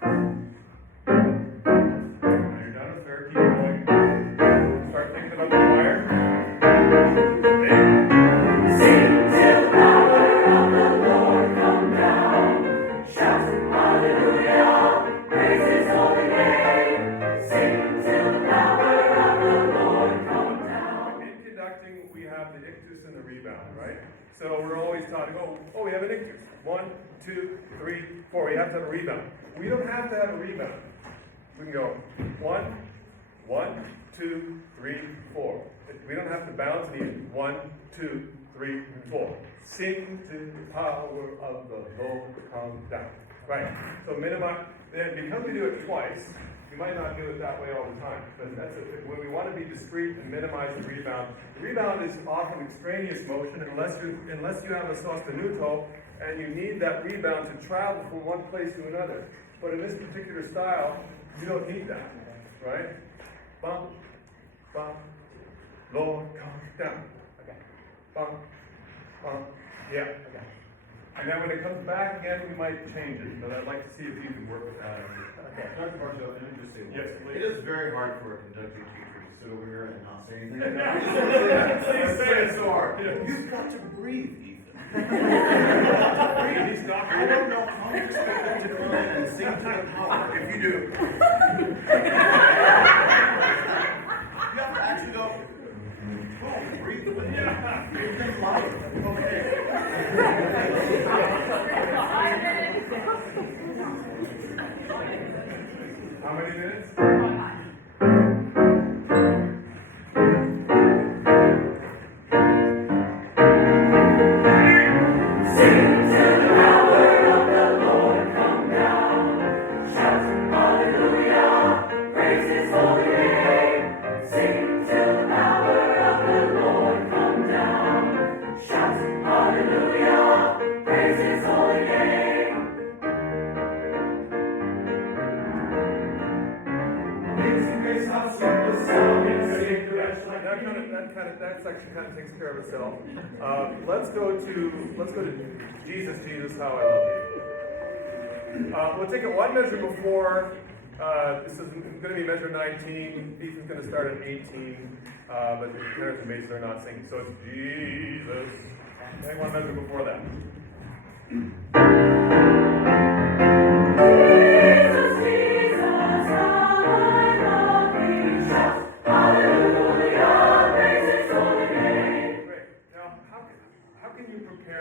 Now you're done with there, keep going. Start thinking about the choir. Sing till the power of the Lord come down. Shout hallelujah, praise His holy name. Sing till the power of the Lord come down. In conducting, we have the ictus and the rebound, right? So we're always taught to go, oh, we have an ictus. 1, 2, 3, 4. We have to have a rebound. We don't have to have a rebound. We can go 1, 1, 2, 3, 4. We don't have to bounce any. 1, 2, 3, 4. Sing to the power of the Lord come down. Right. So minimize. Then because we do it twice, we might not do it that way all the time. But that's it. When we want to be discreet and minimize the rebound is often extraneous motion unless you have a sostenuto and you need that rebound to travel from one place to another. But in this particular style, you don't need that, right? Bump, bump, Lord, come down. Okay. Bump, bump, yeah. Okay. And then when it comes back again, we might change it. But I'd like to see if you can work with that. Okay. Dr. Bartel, let me just say, yes, it is very hard for a conducting teacher to sit over here and not say anything. Say it so hard. You've got to breathe, Ethan. Breathe. I don't know how you expect them to come in and sing to the power if you do. You have to actually go, oh, breathe the wind. Yeah. Breathe them life. Okay. How many minutes? That section kind of takes care of itself. Let's go to Jesus, Jesus, how I love you. We'll take it one measure before. This is going to be measure 19. Ethan's going to start at 18, but the tenors and basses are not singing. So it's Jesus. Okay, one measure before that.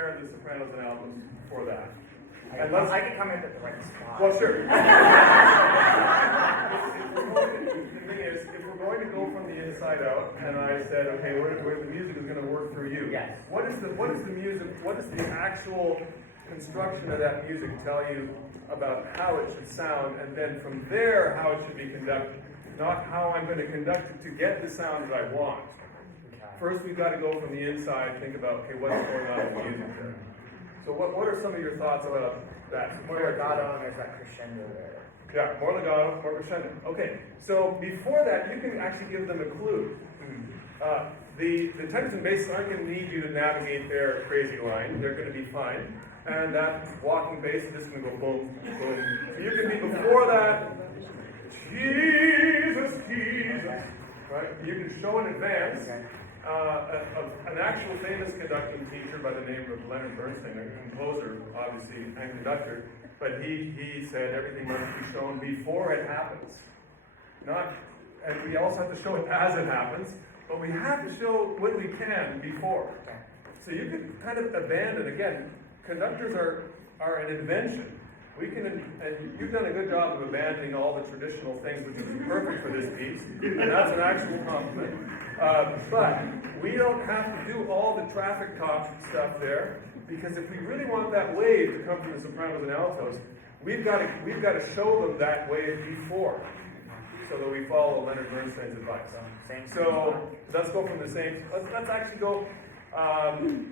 The sopranos and altos for that. I can come in at the right spot. Well, sure. The thing is, if we're going to go from the inside out, and I said, okay, where the music is going to work through you. Yes. What is the music? What does the actual construction of that music tell you about how it should sound, and then from there how it should be conducted, not how I'm going to conduct it to get the sound that I want. First, we've got to go from the inside, think about, okay, what's going on in the music there? So what are some of your thoughts about that? More legato, and there's that crescendo there. Yeah, more legato, more crescendo. Okay, so before that, you can actually give them a clue. The tenors and basses aren't going to need you to navigate their crazy line. They're going to be fine. And that walking bass is just going to go boom, boom. So you can be before that, Jesus, Jesus. Right? You can show in advance. An actual famous conducting teacher by the name of Leonard Bernstein, a composer, obviously, and conductor, but he said everything must be shown before it happens. And we also have to show it as it happens, but we have to show when we can before. So you can kind of abandon, again, conductors are an invention. We can, and you've done a good job of abandoning all the traditional things, which is perfect for this piece, and that's an actual compliment. But we don't have to do all the traffic cop stuff there, because if we really want that wave to come from the sopranos and altos, we've got to show them that wave before, so that we follow Leonard Bernstein's advice. So let's go from the same. Let's actually go.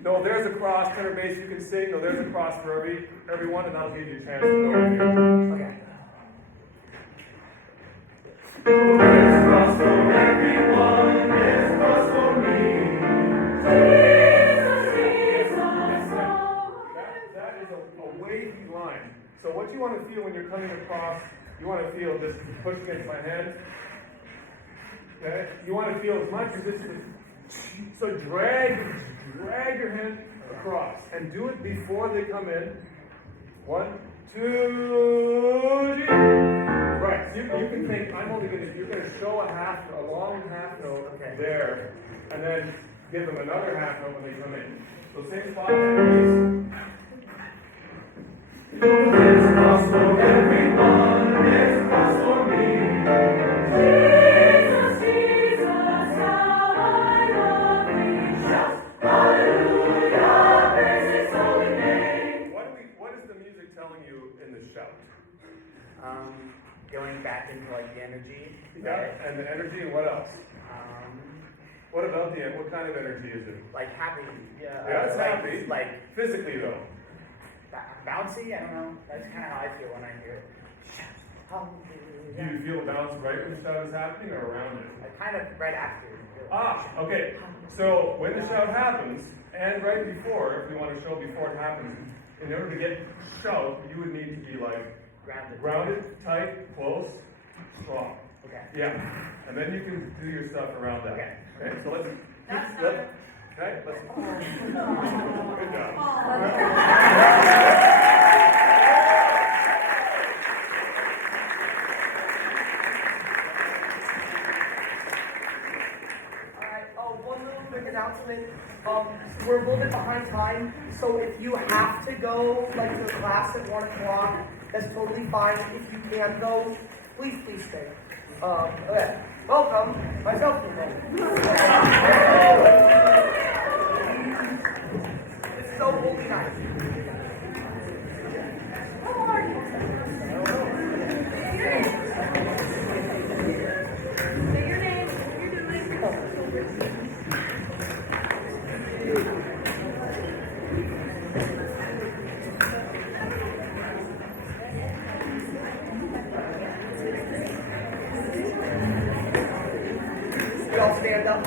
No, there's a cross, tenor bass you can sing. No, there's a cross for everyone, and that'll give you a chance to go here. Okay. There's a cross for everyone, there's a cross for me. Jesus, Jesus, that is a wavy line. So what you want to feel when you're coming across, you want to feel this push against my hand. Okay? You want to feel as much as this. So drag your hand across and do it before they come in. 1, 2, right. So you can think you're going to show a long half note there, and then give them another half note when they come in. So same spot. There's a cross for everyone, there's a cross for me. Jesus, Jesus, how I going back into like the energy. Yeah, Right? and the energy, and what else? What about the what kind of energy is it? Like happy. Yeah, it's like, happy. Like Physically though. bouncy. I don't know. That's kind of how I feel when I hear it. Do you feel the bounce right when the shout is happening or around it? Like kind of right after. Okay. So when the shout happens, and right before, if we want to show before it happens, in order to get shout, you would need to be like grounded, tight, close, strong. Okay. Yeah. And then you can do your stuff around that. Okay. Okay. So let's. Okay. Let's. Good job. One little quick announcement. We're a little bit behind time, so if you have to go like to class at 1 o'clock, that's totally fine. If you can't go, please stay. Okay. Welcome, myself. This is so holy nice. Say your name, what you're doing. We all stand up.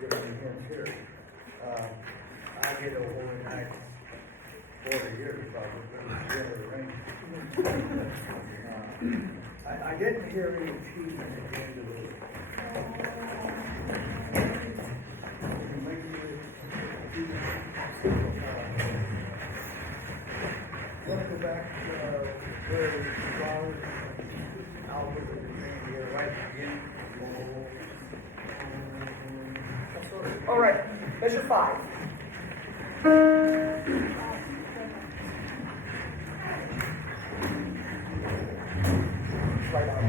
giving me hints here. I did a holy night 40 years ago, but the ring. I didn't hear any achievement at the end of it. Want to go back where the flowers album was being here right again? All right, measure 5. Right on.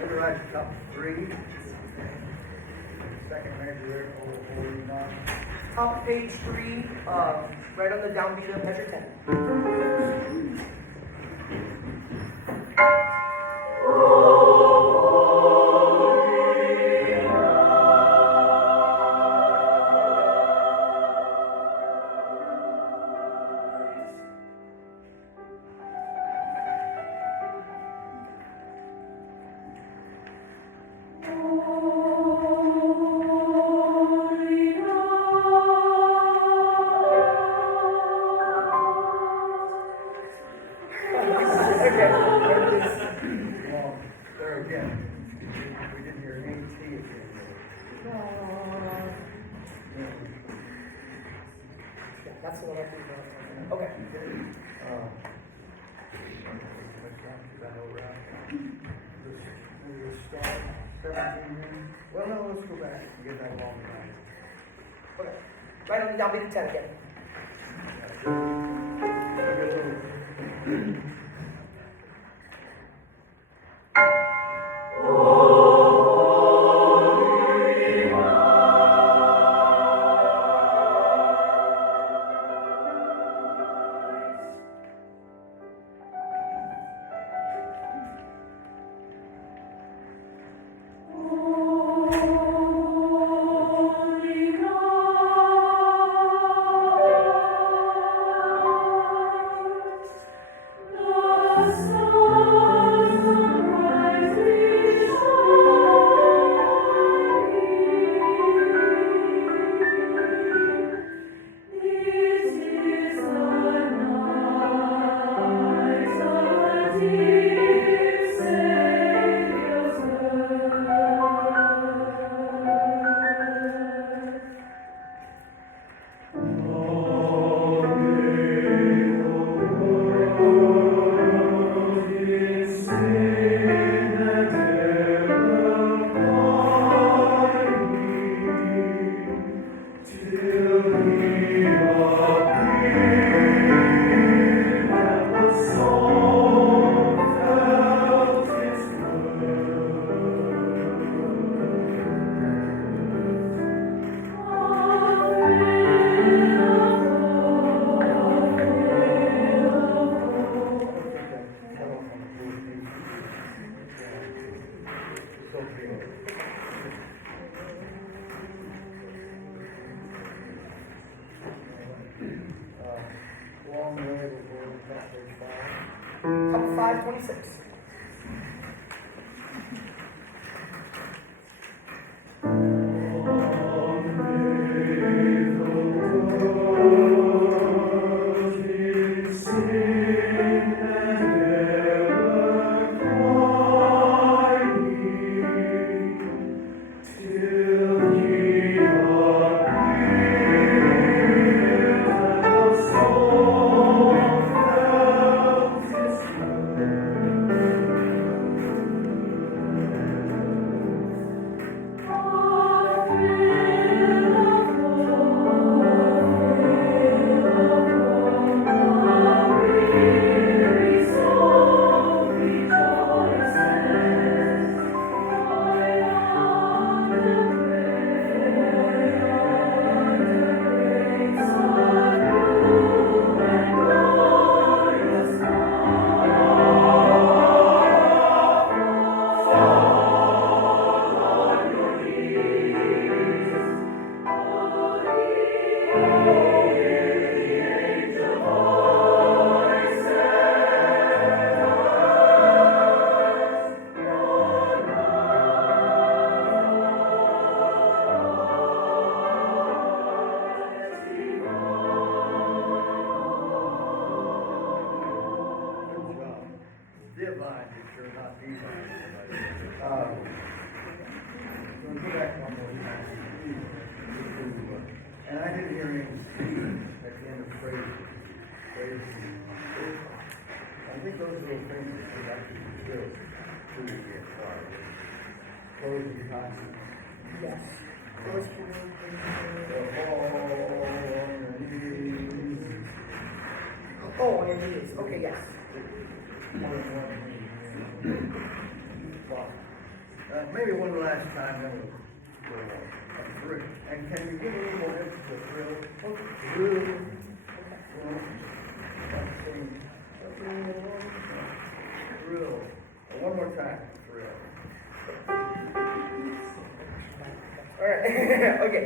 Memorize the top 3. Second measure there, holy night. Top of page 3, right on the downbeat of measure 10. There again, we didn't hear any T at the end Yeah, that's the one I think. Okay. Well, no, let's go back and get that long time. Okay. Right on the downbeat of 10 again. Long way before we got page 5. Top of 526. We'll go back one more time. And I didn't hear any at the end of phrases. I think those are the things that should actually be built to the guitar. Closing consonants. Yes. Oh, on your knees. Okay, yes. Maybe one last time, then we'll go on. A thrill. And can you give a little more emphasis to thrill? Thrill. One more time. Thrill. All right. Okay.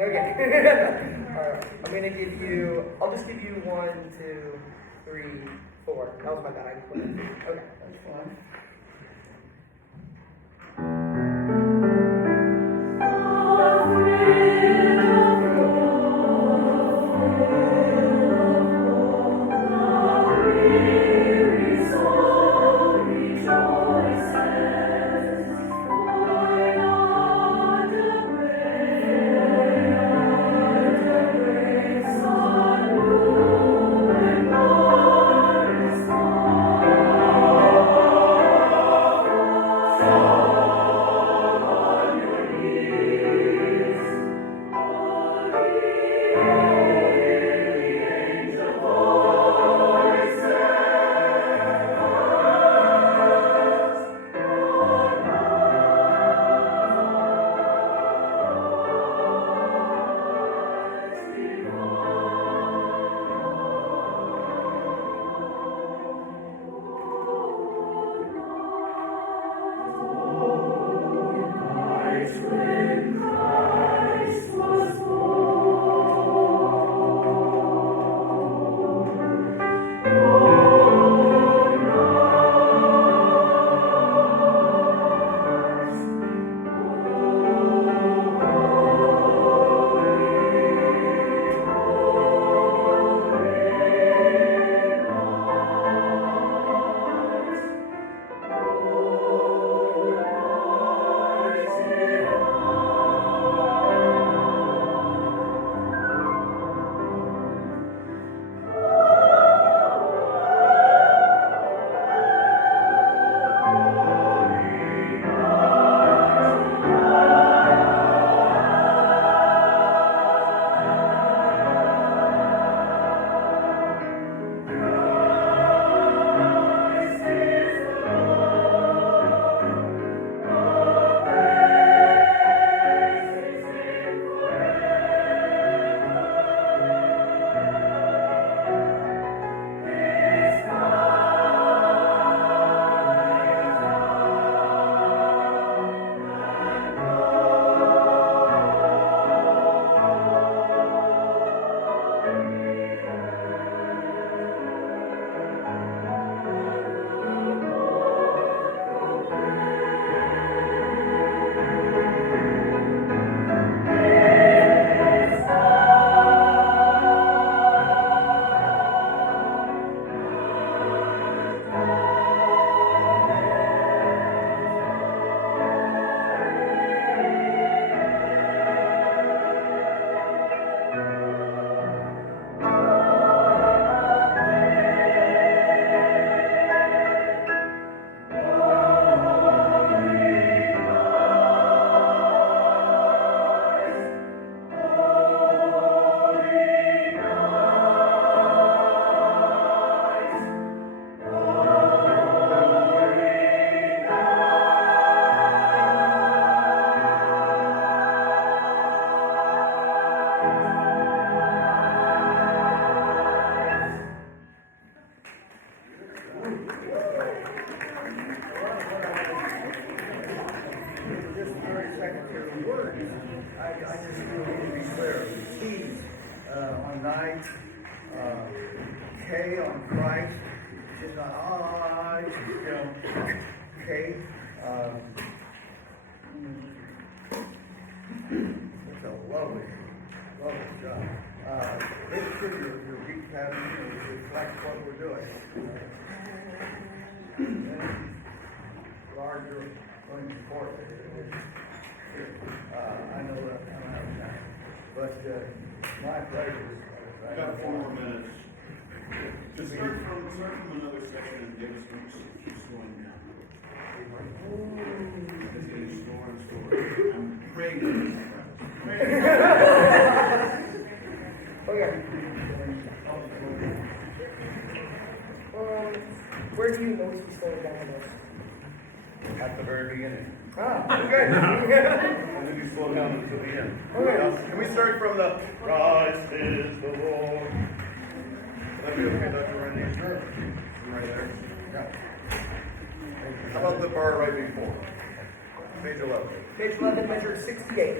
Okay. All right. I'm gonna give you. I'll just give you 1, 2, 3, 4. That was my bad. I just put it. Okay. That's fine. K on Christ. It's not I, K. It's a lovely job. Make sure your beat pattern reflects what we're doing. larger going to court. I know that I'm out of time, but my pleasure. We got 4 more minutes. Just start from another section and give us keep slowing down. It's getting slower and slower. I'm praying for this. Okay. Where do you notice you slowing down this? At the very beginning. Ah, okay. And then you slow down until the end. Okay. Can we start from the Christ is the Lord? That'd be okay, Dr. Riney. Sure. Right there. Yeah. How about the bar right before? Page 11. Page 11, measure 68.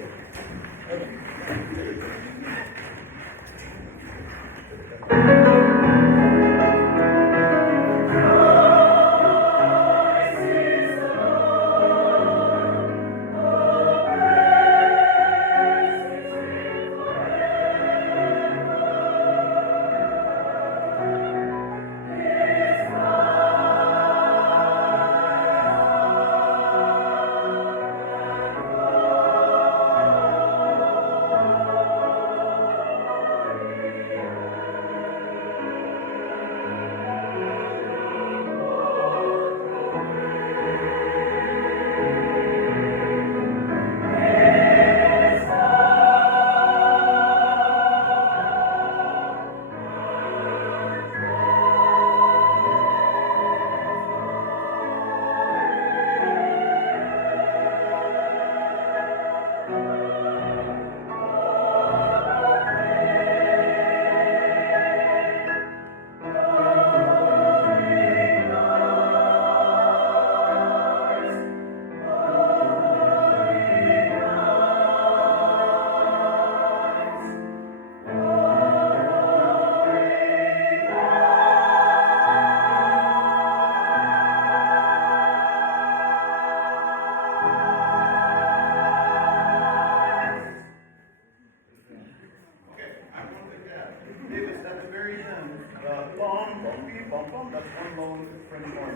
That's one lone French horn.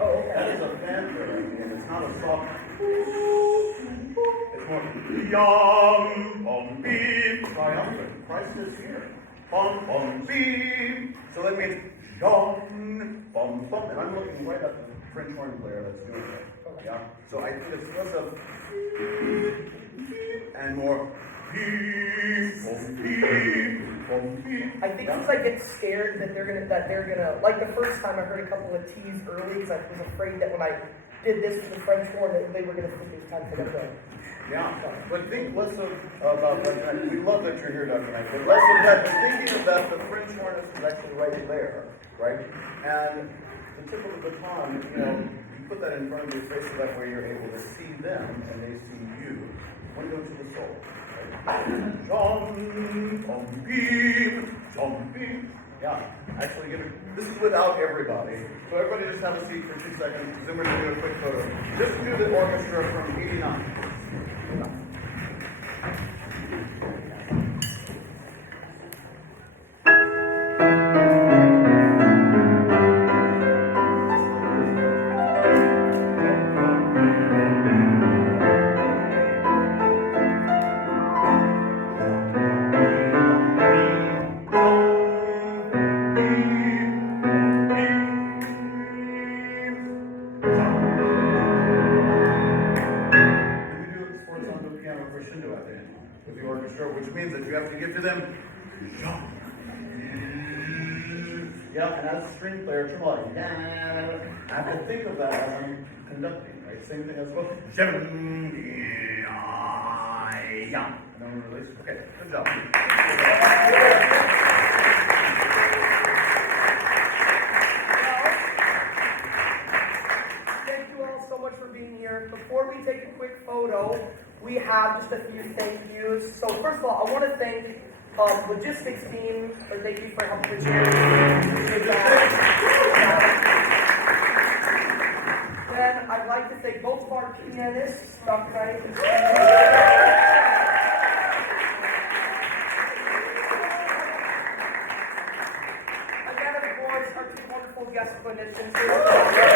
Oh, okay. That is a fanfare, and it's not a soft. It's more yum, bum, beep, triumphant. Christ is here. Bum, bum, beep. So that means yum, bum, bum. And I'm looking right at the French horn player that's doing it. Yeah. So I think it's less of and more beep, bum, beep, bum, beep. I think since I get scared that they're gonna like the first time I heard a couple of T's early because I was afraid that when I did this with the French horn that they were gonna think it was time for them to. Yeah, but think less of about that. We love that you're here, Dr. Knight, but less of that. But thinking of that, the French horn is actually right there, right? And the tip of the baton, you put that in front of your face so that way you're able to see them and they see you. Window to the soul. Jumping. Yeah, actually, this is without everybody. So everybody just have a seat for 2 seconds. Then we're going to do a quick photo. Just do the orchestra from 89. Which means that you have to give to them. Yeah, and as a string player, come on. I have to think of that as I'm conducting, right? Same thing as well. And then we release. Okay, good job. Thank you all so much for being here. Before we take a quick photo, we have just a few thank yous. So first of all, I want to thank logistics team for thank you for helping with here. Then I'd like to thank both of our pianists, Dr. Knight and Steve. And then of course our two wonderful guest clinicians.